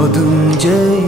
Adım Ceylanım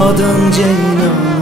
Adın Ceylanım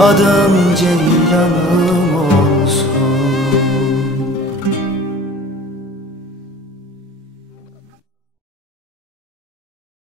Adım Ceylanım olsun